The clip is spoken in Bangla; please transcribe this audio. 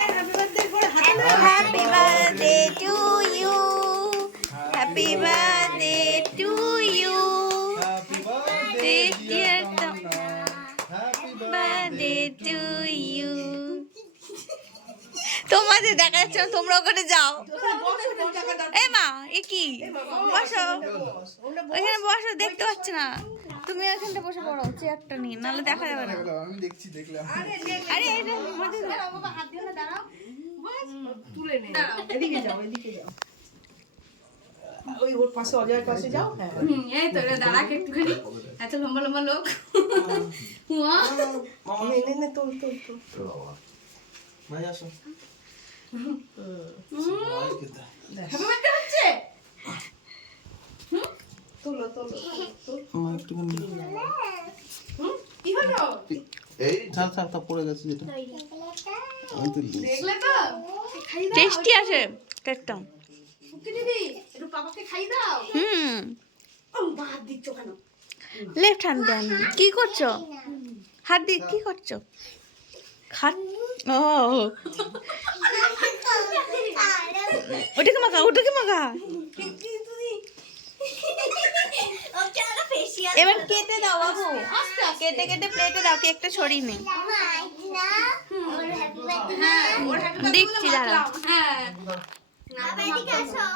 Happy birthday to you. Happy birthday to you. Dear birthday to you. তোমাদের দেখা যাচ্ছে না, তোমরা ওখানে যাও। এ মা, এ কি? বসো ওইখানে, বসো, দেখতে পাচ্ছি না। তুমি ওইখানটা বসে পড়ো, চেয়ারটা নিয়ে, নাহলে দেখা যাবে না। আমি দেখছি, দেখলাম। আরে এটা আমাদের বাবা, হাত দিও না, দাঁড়াও। তুলে নে, এদিকে যাও, এদিকে যাও। ওই ওর পাশে, অজয়ের পাশে যাও। হ্যাঁ, এই তো এটা দাঁড়া একটুখানি, এত লম্বা লম্বা লোক। নে নে, তোল তোল তোল। ভাই আসো। হ্যাপি বার্থডে হচ্ছে। তোলো তোলো তোল। আমার একটুখানি কি হলো? এই ছাড় ছাড়, তা পড়ে গেছে যেটা। আমি তো দেখলে তো, টেস্টি আছে কেকটা। ওকে দিদি, একটু পাপাকে খাই দাও। ও বাদ দিচ্ছ কেন? লেফট হ্যান্ড দেন। কি করছো? হাত দিয়ে কি করছো? খাট। ও ওটাকে মাখা, ওটাকে মাখা। এবার কেটে দাও বাবু, কেটে কেটে প্লেটে দাও, কেকটা ছড়িয়ে নে। দেখছি দাঁড়া।